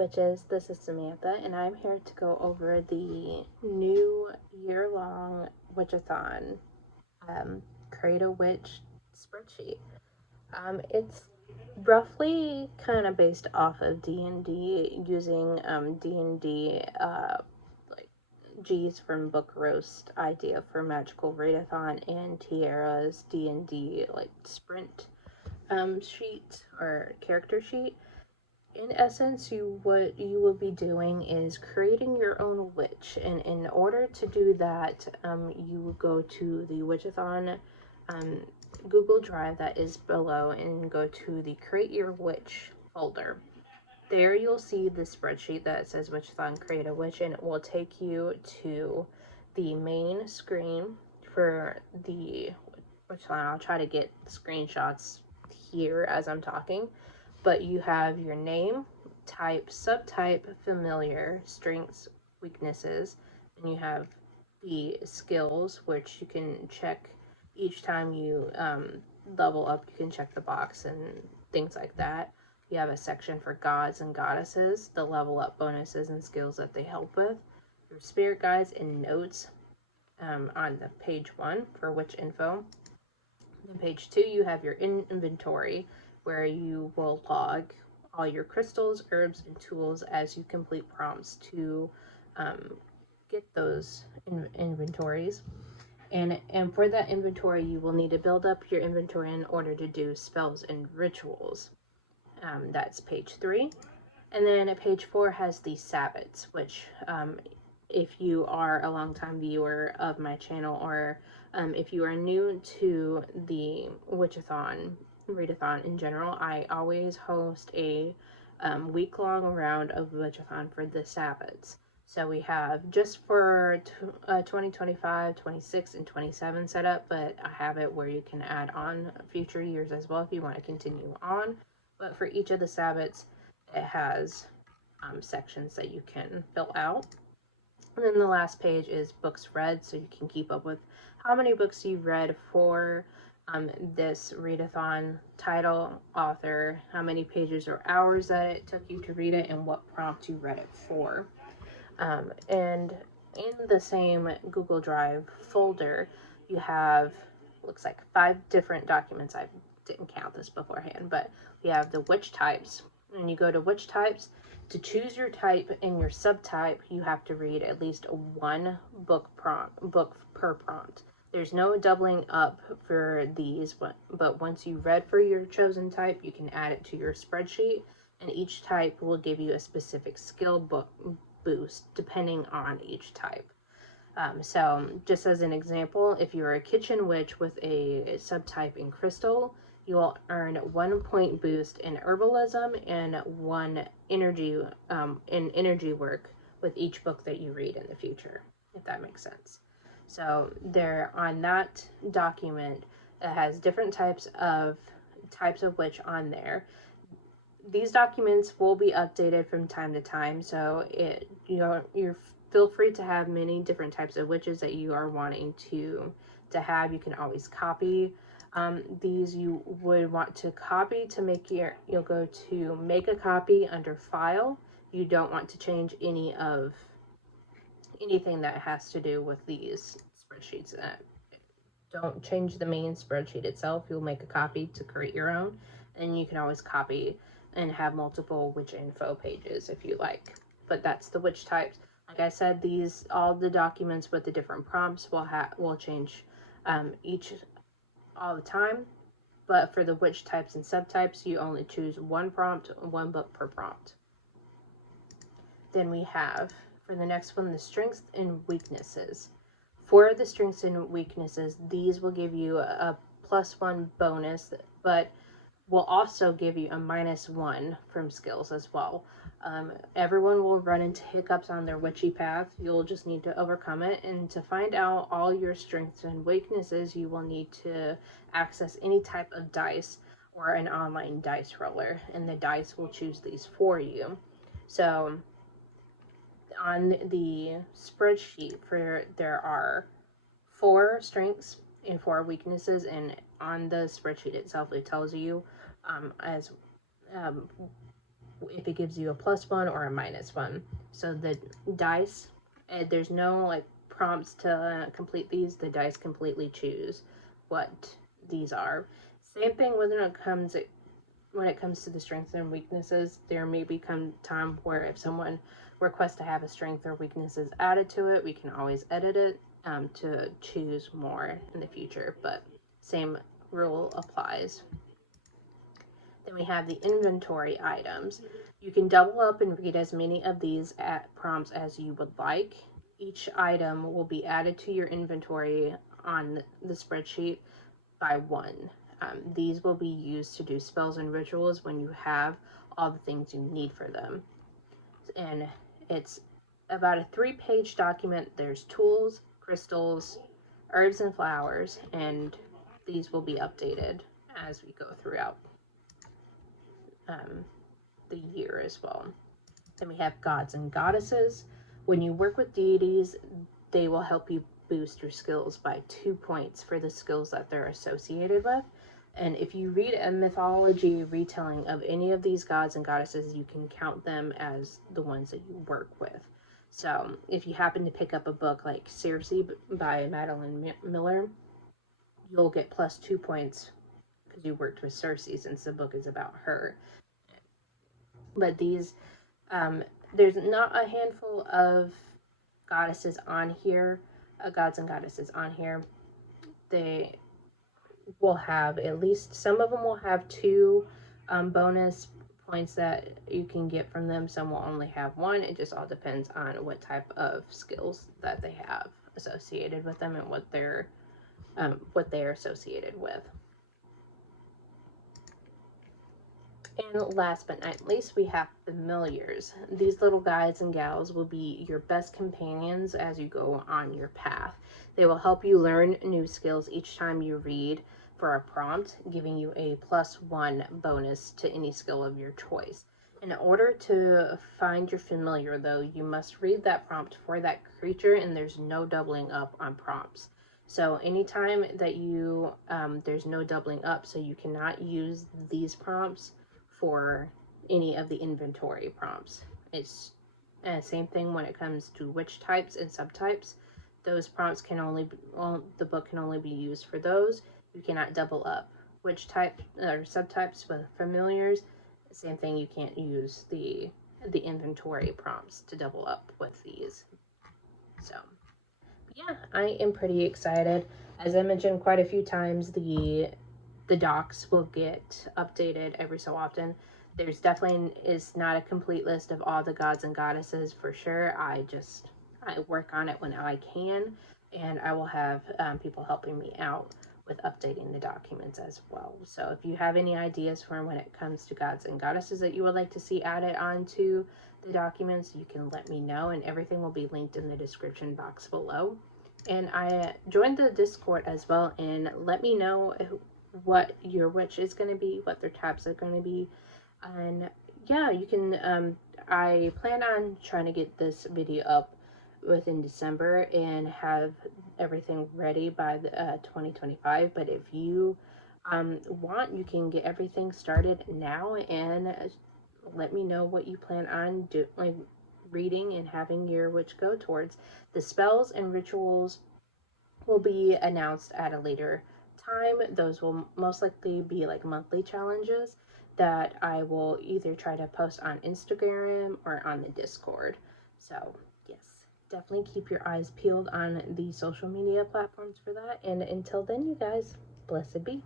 Witches, this is Samantha, and I'm here to go over the new year-long Witchathon Create a Witch spreadsheet. It's roughly kind of based off of D&D, using D&D like G's from Book Roast idea for Magical Readathon and Tiara's D&D like sprint sheet or character sheet. In essence, what you will be doing is creating your own witch, and in order to do that, you will go to the Witchathon um, Google Drive that is below and go to the Create Your Witch folder. There you'll see the spreadsheet that says Witchathon Create a Witch, and it will take you to the main screen for the Witchathon. I'll try to get screenshots here as I'm talking, but you have your name, type, subtype, familiar, strengths, weaknesses, and you have the skills, which you can check each time you level up. You can check the box and things like that. You have a section for gods and goddesses, the level up bonuses and skills that they help with, your spirit guides and notes on the page 1 for witch info. On page 2, you have your inventory, where you will log all your crystals, herbs, and tools as you complete prompts to get those inventories. And for that inventory, you will need to build up your inventory in order to do spells and rituals. That's page 3. And then page 4 has the Sabbats, which if you are a longtime viewer of my channel, or if you are new to the Witchathon, Readathon in general, I always host a week-long round of Witchathon for the Sabbats. So we have just for 2025, 26, and 27 set up, but I have it where you can add on future years as well if you want to continue on. But for each of the Sabbats, it has sections that you can fill out. And then the last page is books read, so you can keep up with how many books you've read for this readathon, title, author, how many pages or hours that it took you to read it, and what prompt you read it for. And in the same Google Drive folder, you have, looks like 5 different documents. I didn't count this beforehand, but we have the witch types. When you go to witch types, to choose your type and your subtype, you have to read at least one book per prompt. There's no doubling up for these, but once you read for your chosen type, you can add it to your spreadsheet, and each type will give you a specific skill boost depending on each type. So just as an example, if you're a kitchen witch with a subtype in crystal, you will earn 1 point boost in herbalism and 1 energy in energy work with each book that you read in the future, if that makes sense. So there on that document, it has different types of witch on there. These documents will be updated from time to time, so you're feel free to have many different types of witches that you are wanting to have. You can always copy these. You would want to copy to make you'll go to make a copy under file. You don't want to change anything that has to do with these spreadsheets. Don't change the main spreadsheet itself. You'll make a copy to create your own, and you can always copy and have multiple witch info pages if you like. But that's the witch types. Like I said, all the documents with the different prompts will change all the time. But for the witch types and subtypes, you only choose one prompt, one book per prompt. Then we have, for the next one, the strengths and weaknesses. For the strengths and weaknesses, these will give you a +1 bonus, but will also give you a -1 from skills as well. Everyone will run into hiccups on their witchy path. You'll just need to overcome it. And to find out all your strengths and weaknesses, you will need to access any type of dice or an online dice roller, and the dice will choose these for you. So on the spreadsheet, there are 4 strengths and 4 weaknesses, and on the spreadsheet itself it tells you as if it gives you a +1 or a -1. So the dice, there's no like prompts to complete these. The dice completely choose what these are. Same thing when it comes to the strengths and weaknesses. There may become time where if someone requests to have a strength or weaknesses added to it, we can always edit it to choose more in the future, but same rule applies. Then we have the inventory items. You can double up and read as many of these prompts as you would like. Each item will be added to your inventory on the spreadsheet by 1. These will be used to do spells and rituals when you have all the things you need for them. And it's about a 3-page document. There's tools, crystals, herbs, and flowers, and these will be updated as we go throughout the year as well. Then we have gods and goddesses. When you work with deities, they will help you boost your skills by 2 points for the skills that they're associated with. And if you read a mythology retelling of any of these gods and goddesses, you can count them as the ones that you work with. So if you happen to pick up a book like Circe by Madeline Miller, you'll get +2 points because you worked with Circe, since the book is about her. But these, there's not a handful of goddesses on here, gods and goddesses on here. They will have at least, some of them will have 2 bonus points that you can get from them. Some will only have 1. It just all depends on what type of skills that they have associated with them and what they're associated with. And last but not least, we have familiars. These little guys and gals will be your best companions as you go on your path. They will help you learn new skills each time you read for a prompt, giving you a +1 bonus to any skill of your choice. In order to find your familiar, though, you must read that prompt for that creature, and there's no doubling up on prompts. So anytime that you, there's no doubling up, so you cannot use these prompts for any of the inventory prompts. It's same thing when it comes to witch types and subtypes. Those prompts can only be, well, the book can only be used for those. You cannot double up. Witch type or subtypes with familiars, same thing. You can't use the inventory prompts to double up with these. So yeah, I am pretty excited. As I mentioned quite a few times, the docs will get updated every so often. There's definitely is not a complete list of all the gods and goddesses for sure. I work on it when I can, and I will have people helping me out with updating the documents as well. So if you have any ideas for when it comes to gods and goddesses that you would like to see added onto the documents, you can let me know, and everything will be linked in the description box below. And I joined the Discord as well, and let me know what your witch is going to be, what their tabs are going to be. And yeah, you can, I plan on trying to get this video up within December and have everything ready by the 2025. But if you want, you can get everything started now, and let me know what you plan on reading and having your witch go towards. The spells and rituals will be announced at a later time. Those will most likely be like monthly challenges that I will either try to post on Instagram or on the Discord. So yes, definitely keep your eyes peeled on the social media platforms for that. And until then, you guys, blessed be.